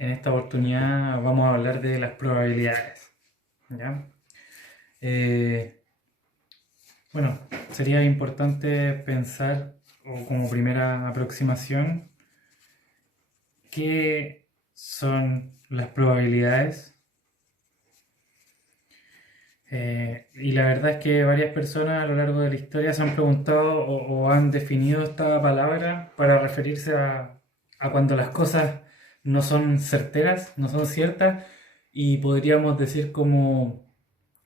En esta oportunidad vamos a hablar de las probabilidades, ¿ya? Eh, bueno, sería importante pensar, o como primera aproximación, qué son las probabilidades. Y la verdad es que varias personas a lo largo de la historia se han preguntado o han definido esta palabra para referirse a cuando las cosas no son certeras, no son ciertas, y podríamos decir como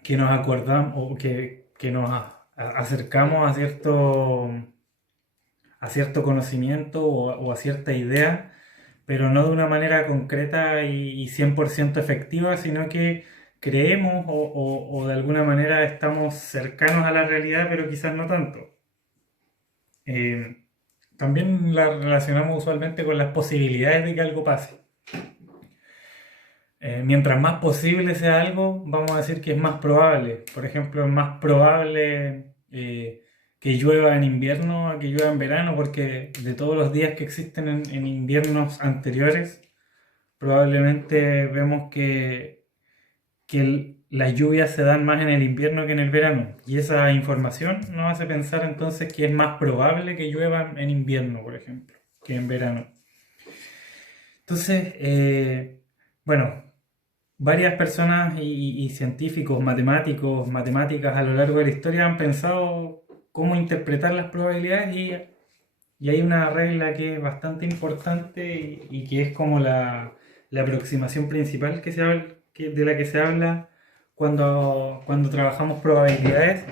que nos acordamos o que nos acercamos a cierto conocimiento o a cierta idea, pero no de una manera concreta y 100% efectiva, sino que creemos o de alguna manera estamos cercanos a la realidad, pero quizás no tanto. Eh, También la relacionamos usualmente con las posibilidades de que algo pase. Mientras más posible sea algo, vamos a decir que es más probable. Por ejemplo, es más probable que llueva en invierno a que llueva en verano, porque de todos los días que existen en inviernos anteriores, probablemente vemos que las lluvias se dan más en el invierno que en el verano. Y esa información nos hace pensar entonces que es más probable que llueva en invierno, por ejemplo, que en verano. Entonces, bueno, varias personas y científicos, matemáticos, matemáticas a lo largo de la historia han pensado cómo interpretar las probabilidades y hay una regla que es bastante importante y que es como la aproximación principal de la que se habla cuando trabajamos probabilidades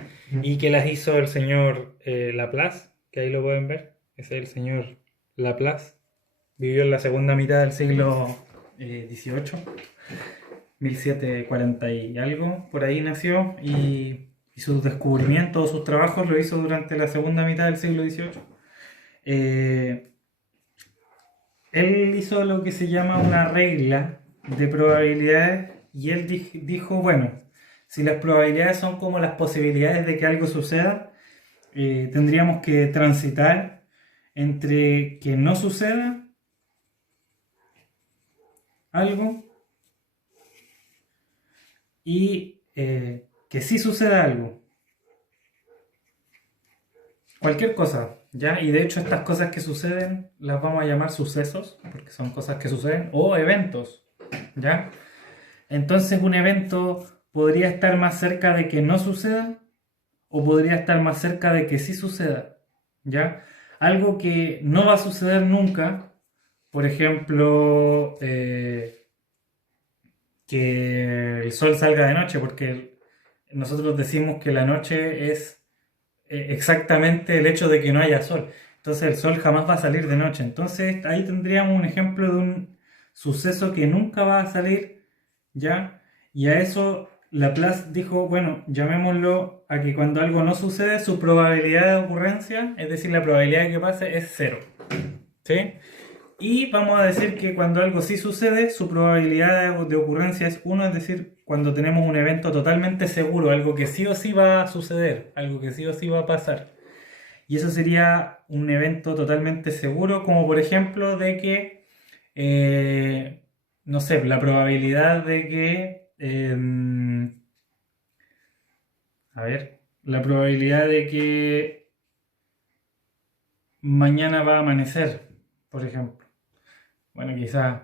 y que las hizo el señor Laplace, que ahí lo pueden ver, ese es el señor Laplace, vivió en la segunda mitad del siglo XVIII, 1740 y algo, por ahí nació y sus descubrimientos, sus trabajos lo hizo durante la segunda mitad del siglo XVIII. Eh, Él hizo lo que se llama una regla de probabilidades y él dijo, bueno, si las probabilidades son como las posibilidades de que algo suceda, tendríamos que transitar entre que no suceda algo y que sí suceda algo. Cualquier cosa, ¿ya? Y de hecho estas cosas que suceden las vamos a llamar sucesos, porque son cosas que suceden, o eventos, ¿ya? Entonces un evento podría estar más cerca de que no suceda o podría estar más cerca de que sí suceda, ¿ya? Algo que no va a suceder nunca, por ejemplo, que el sol salga de noche, porque nosotros decimos que la noche es exactamente el hecho de que no haya sol. Entonces el sol jamás va a salir de noche. Entonces ahí tendríamos un ejemplo de un suceso que nunca va a salir, ¿ya? Y a eso Laplace dijo, bueno, llamémoslo a que cuando algo no sucede, su probabilidad de ocurrencia, es decir, la probabilidad de que pase es cero, ¿sí? Y vamos a decir que cuando algo sí sucede, su probabilidad de ocurrencia es uno, es decir, cuando tenemos un evento totalmente seguro, algo que sí o sí va a suceder, algo que sí o sí va a pasar. Y eso sería un evento totalmente seguro, como por ejemplo de que, no sé, la probabilidad de que, a ver, la probabilidad de que mañana va a amanecer, por ejemplo. Bueno, quizás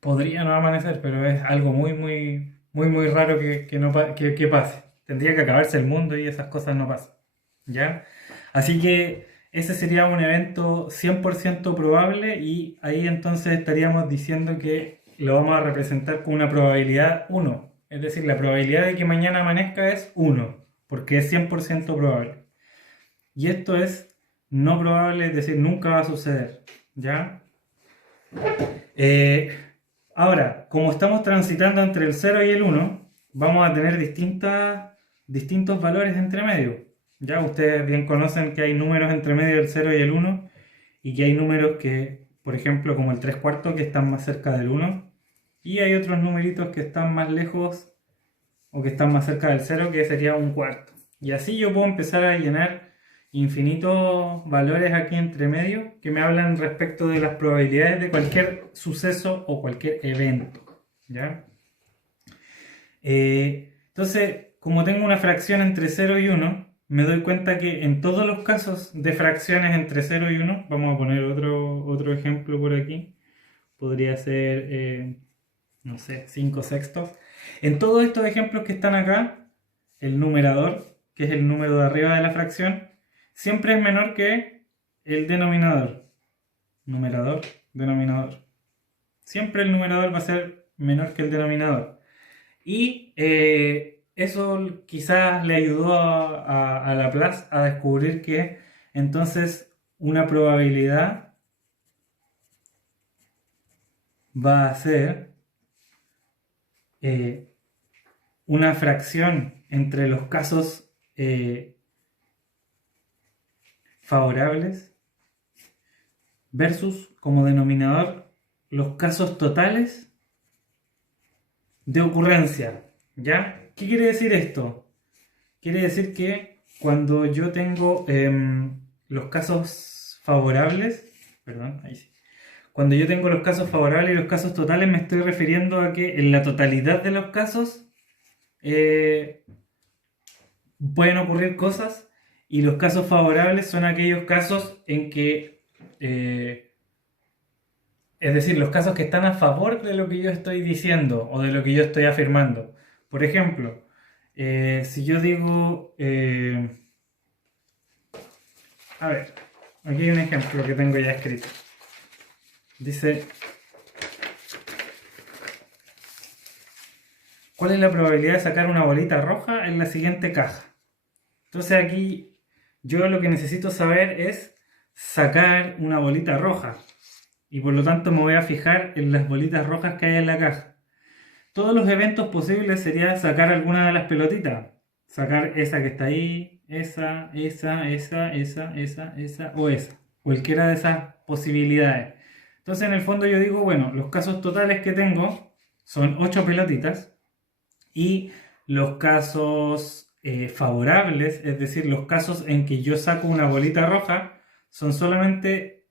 podría no amanecer, pero es algo muy raro que no, que pase. Tendría que acabarse el mundo y esas cosas no pasan, ¿ya? Así que ese sería un evento 100% probable y ahí entonces estaríamos diciendo que lo vamos a representar con una probabilidad uno. Es decir, la probabilidad de que mañana amanezca es uno, porque es 100% probable. Y esto es no probable, es decir, nunca va a suceder, ¿ya? Eh, Ahora, como estamos transitando entre el cero y el uno, vamos a tener distintos valores entre medio. Ya ustedes bien conocen que hay números entre medio del cero y el uno y que hay números que, por ejemplo, como el 3 cuartos, que están más cerca del uno y hay otros numeritos que están más lejos o que están más cerca del cero, que sería un cuarto. Y así yo puedo empezar a llenar infinitos valores aquí entre medio que me hablan respecto de las probabilidades de cualquier suceso o cualquier evento, ¿ya? Entonces, como tengo una fracción entre 0 y 1, me doy cuenta que en todos los casos de fracciones entre 0 y 1, vamos a poner otro ejemplo por aquí, podría ser, no sé, 5 sextos. En todos estos ejemplos que están acá, el numerador, que es el número de arriba de la fracción, siempre es menor que el denominador. Numerador, denominador. Siempre el numerador va a ser menor que el denominador. Y eso quizás le ayudó a Laplace a descubrir que entonces una probabilidad va a ser una fracción entre los casos favorables versus como denominador los casos totales de ocurrencia, ¿ya? ¿Qué quiere decir esto? Quiere decir que cuando yo tengo los casos favorables, perdón, ahí sí. Cuando yo tengo los casos favorables y los casos totales, me estoy refiriendo a que en la totalidad de los casos pueden ocurrir cosas, y los casos favorables son aquellos casos en que, es decir, los casos que están a favor de lo que yo estoy diciendo o de lo que yo estoy afirmando. Por ejemplo, si yo digo, a ver, aquí hay un ejemplo que tengo ya escrito. Dice, ¿cuál es la probabilidad de sacar una bolita roja en la siguiente caja? Entonces aquí yo lo que necesito saber es sacar una bolita roja. Y por lo tanto me voy a fijar en las bolitas rojas que hay en la caja. Todos los eventos posibles sería sacar alguna de las pelotitas. Sacar esa que está ahí, esa o esa. Cualquiera de esas posibilidades. Entonces en el fondo yo digo, bueno, los casos totales que tengo son 8 pelotitas. Y los casos favorables, es decir, los casos en que yo saco una bolita roja, son solamente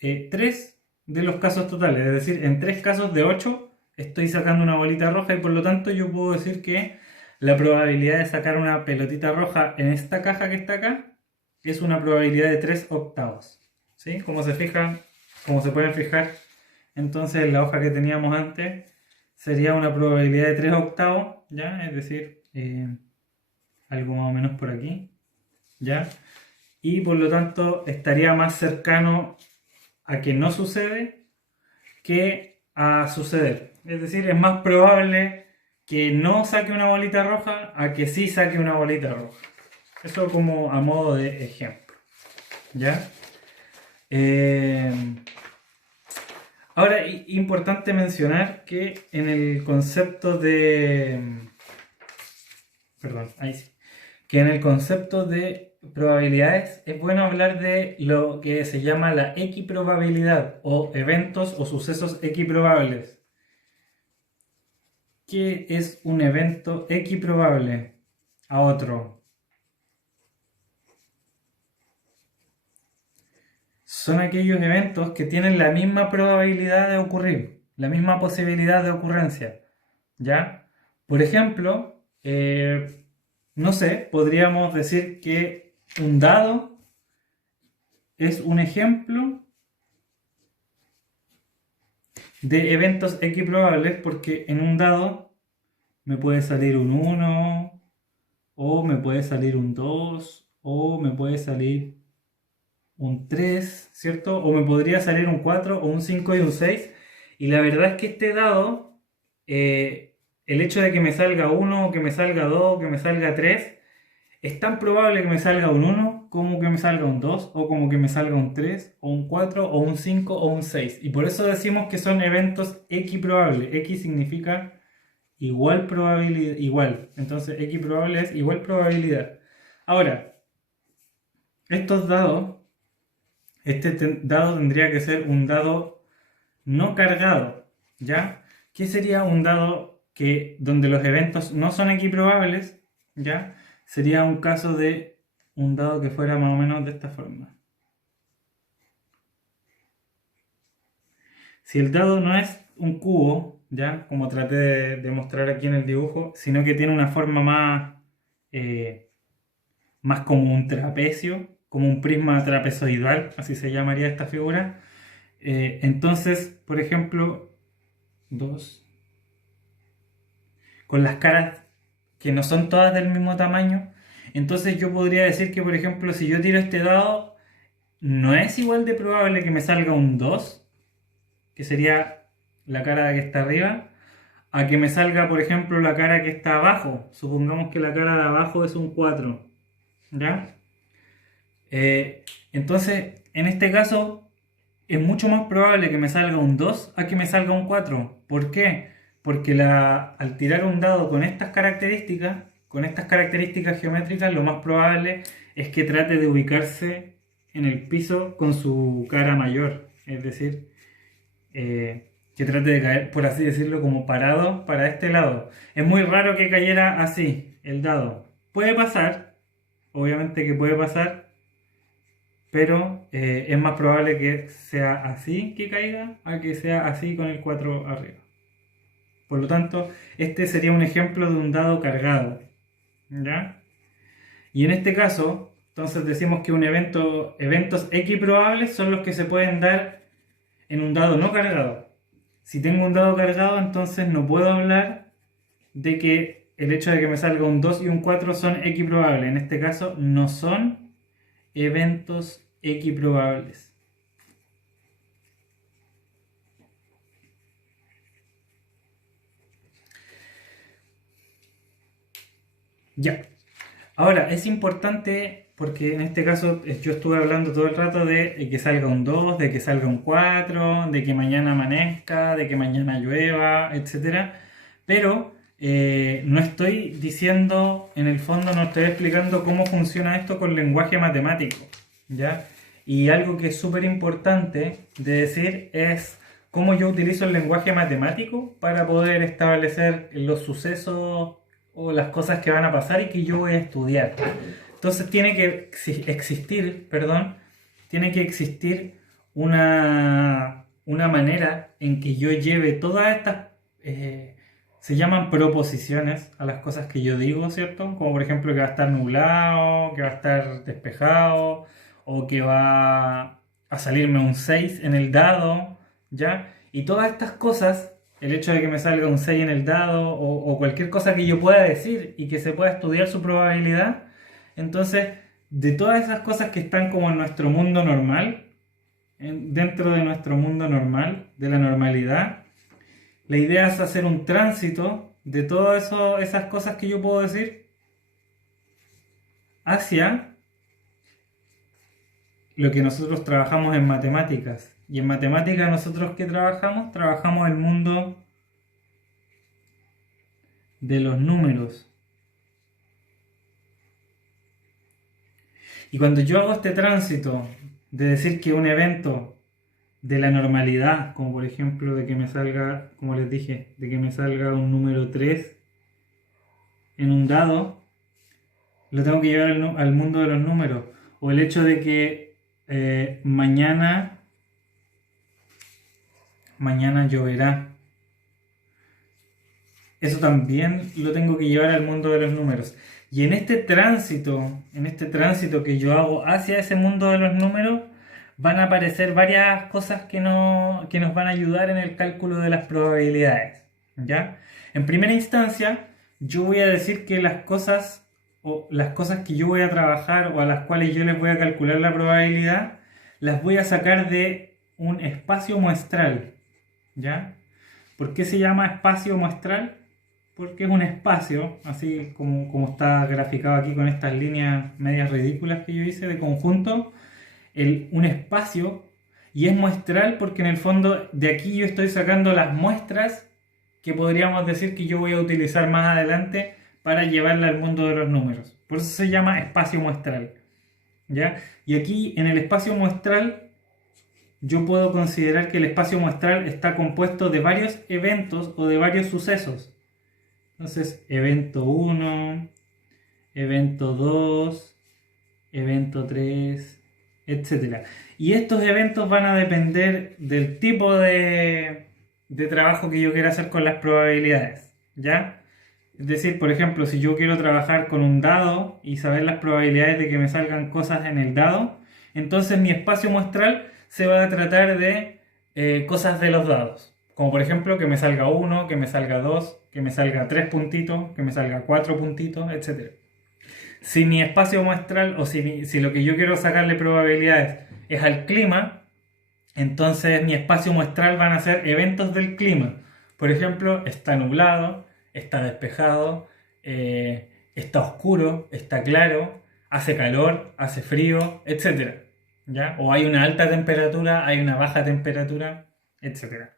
3 de los casos totales. Es decir, en 3 casos de 8 estoy sacando una bolita roja, y por lo tanto yo puedo decir que la probabilidad de sacar una pelotita roja en esta caja que está acá es una probabilidad de 3 octavos. ¿Sí? Como se fijan, como se pueden fijar, entonces en la hoja que teníamos antes sería una probabilidad de 3 octavos, ¿ya? Es decir, algo más o menos por aquí, ¿ya? Y por lo tanto estaría más cercano a que no sucede que a suceder. Es decir, es más probable que no saque una bolita roja a que sí saque una bolita roja. Eso como a modo de ejemplo, ¿ya? Ahora, importante mencionar que en el concepto de... Perdón, ahí sí. Que en el concepto de probabilidades es bueno hablar de lo que se llama la equiprobabilidad, o eventos o sucesos equiprobables. ¿Qué es un evento equiprobable a otro? Son aquellos eventos que tienen la misma probabilidad de ocurrir, la misma posibilidad de ocurrencia, ¿ya? Por ejemplo, no sé, podríamos decir que un dado es un ejemplo de eventos equiprobables, porque en un dado me puede salir un 1, o me puede salir un 2, o me puede salir un 3, ¿cierto? O me podría salir un 4, o un 5 y un 6. Y la verdad es que este dado, el hecho de que me salga 1, que me salga 2, que me salga 3, es tan probable que me salga un 1 como que me salga un 2, o como que me salga un 3, o un 4, o un 5, o un 6. Y por eso decimos que son eventos equiprobables. X significa igual probabilidad, igual. Entonces equiprobable es igual probabilidad. Ahora, estos dados, este dado tendría que ser un dado no cargado, ¿ya? ¿Qué sería un dado donde los eventos no son equiprobables? ¿Ya? Sería un caso de un dado que fuera más o menos de esta forma. Si el dado no es un cubo, ya, como traté de mostrar aquí en el dibujo, sino que tiene una forma más como un trapecio, como un prisma trapezoidal, así se llamaría esta figura. Entonces, por ejemplo, dos, con las caras que no son todas del mismo tamaño, entonces yo podría decir que, por ejemplo, si yo tiro este dado, no es igual de probable que me salga un 2, que sería la cara que está arriba, a que me salga, por ejemplo, la cara que está abajo. Supongamos que la cara de abajo es un 4, ¿ya? Entonces, en este caso, es mucho más probable que me salga un 2 a que me salga un 4. ¿Por qué? Porque al tirar un dado con estas características geométricas, lo más probable es que trate de ubicarse en el piso con su cara mayor. Es decir, que trate de caer, por así decirlo, como parado para este lado. Es muy raro que cayera así el dado. Puede pasar, obviamente que puede pasar, pero es más probable que sea así que caiga a que sea así con el 4 arriba. Por lo tanto, este sería un ejemplo de un dado cargado, ¿ya? Y en este caso, entonces decimos que eventos equiprobables son los que se pueden dar en un dado no cargado. Si tengo un dado cargado, entonces no puedo hablar de que el hecho de que me salga un 2 y un 4 son equiprobables. En este caso, no son eventos equiprobables. Ya. Ahora, es importante porque en este caso yo estuve hablando todo el rato de que salga un 2, de que salga un 4, de que mañana amanezca, de que mañana llueva, etcétera. Pero no estoy diciendo, en el fondo no estoy explicando cómo funciona esto con lenguaje matemático, ¿ya? Y algo que es súper importante de decir es cómo yo utilizo el lenguaje matemático para poder establecer los sucesos o las cosas que van a pasar y que yo voy a estudiar. Entonces tiene que existir una manera en que yo lleve todas estas, se llaman proposiciones a las cosas que yo digo, ¿cierto? Como por ejemplo que va a estar nublado, que va a estar despejado, o que va a salirme un 6 en el dado, ¿ya? Y todas estas cosas, el hecho de que me salga un 6 en el dado o cualquier cosa que yo pueda decir y que se pueda estudiar su probabilidad, entonces de todas esas cosas que están como en nuestro mundo normal, dentro de nuestro mundo normal, de la normalidad, la idea es hacer un tránsito de todas esas cosas que yo puedo decir hacia lo que nosotros trabajamos en matemáticas. Y en matemáticas nosotros ¿qué trabajamos? Trabajamos el mundo de los números. Y cuando yo hago este tránsito de decir que un evento de la normalidad, como por ejemplo de que me salga, como les dije, de que me salga un número 3 en un dado, lo tengo que llevar al mundo de los números. O el hecho de que mañana lloverá. Eso también lo tengo que llevar al mundo de los números. Y en este tránsito que yo hago hacia ese mundo de los números, van a aparecer varias cosas que nos van a ayudar en el cálculo de las probabilidades, ¿ya? En primera instancia, yo voy a decir que las cosas que yo voy a trabajar o a las cuales yo les voy a calcular la probabilidad, las voy a sacar de un espacio muestral, ¿ya? ¿Por qué se llama espacio muestral? Porque es un espacio, así como está graficado aquí con estas líneas medias ridículas que yo hice de conjunto, un espacio, y es muestral porque en el fondo de aquí yo estoy sacando las muestras que podríamos decir que yo voy a utilizar más adelante para llevarla al mundo de los números. Por eso se llama espacio muestral, ¿ya? Y aquí en el espacio muestral yo puedo considerar que el espacio muestral está compuesto de varios eventos o de varios sucesos. Entonces, evento 1, evento 2, evento 3, etcétera. Y estos eventos van a depender del tipo de trabajo que yo quiera hacer con las probabilidades, ¿ya? Es decir, por ejemplo, si yo quiero trabajar con un dado y saber las probabilidades de que me salgan cosas en el dado, entonces mi espacio muestral se va a tratar de cosas de los dados. Como por ejemplo que me salga 1, que me salga 2, que me salga 3 puntitos, que me salga 4 puntitos, etc. Si mi espacio muestral o si lo que yo quiero sacarle probabilidades es al clima, entonces mi espacio muestral van a ser eventos del clima. Por ejemplo, está nublado, está despejado, está oscuro, está claro, hace calor, hace frío, etcétera. ¿Ya? O hay una alta temperatura, hay una baja temperatura, etcétera.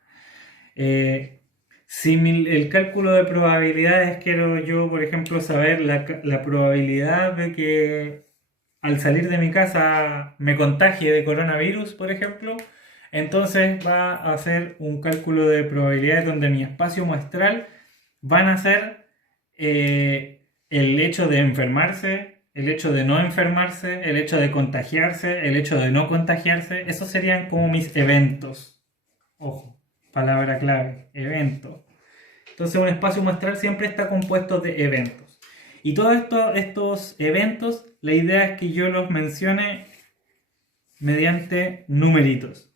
Eh, si el cálculo de probabilidades quiero yo, por ejemplo, saber la probabilidad de que al salir de mi casa me contagie de coronavirus, por ejemplo, entonces va a hacer un cálculo de probabilidades donde mi espacio muestral van a ser el hecho de enfermarse, el hecho de no enfermarse, el hecho de contagiarse, el hecho de no contagiarse. Esos serían como mis eventos. Ojo, palabra clave, evento. Entonces un espacio muestral siempre está compuesto de eventos. Y todos estos eventos, la idea es que yo los mencione mediante numeritos.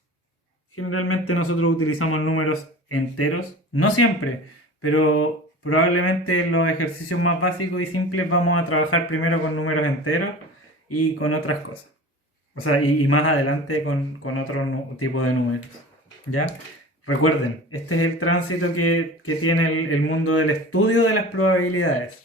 Generalmente nosotros utilizamos números enteros, no siempre, pero probablemente en los ejercicios más básicos y simples vamos a trabajar primero con números enteros y con otras cosas. O sea, y más adelante con otro tipo de números. ¿Ya? Recuerden, este es el tránsito que tiene el mundo del estudio de las probabilidades.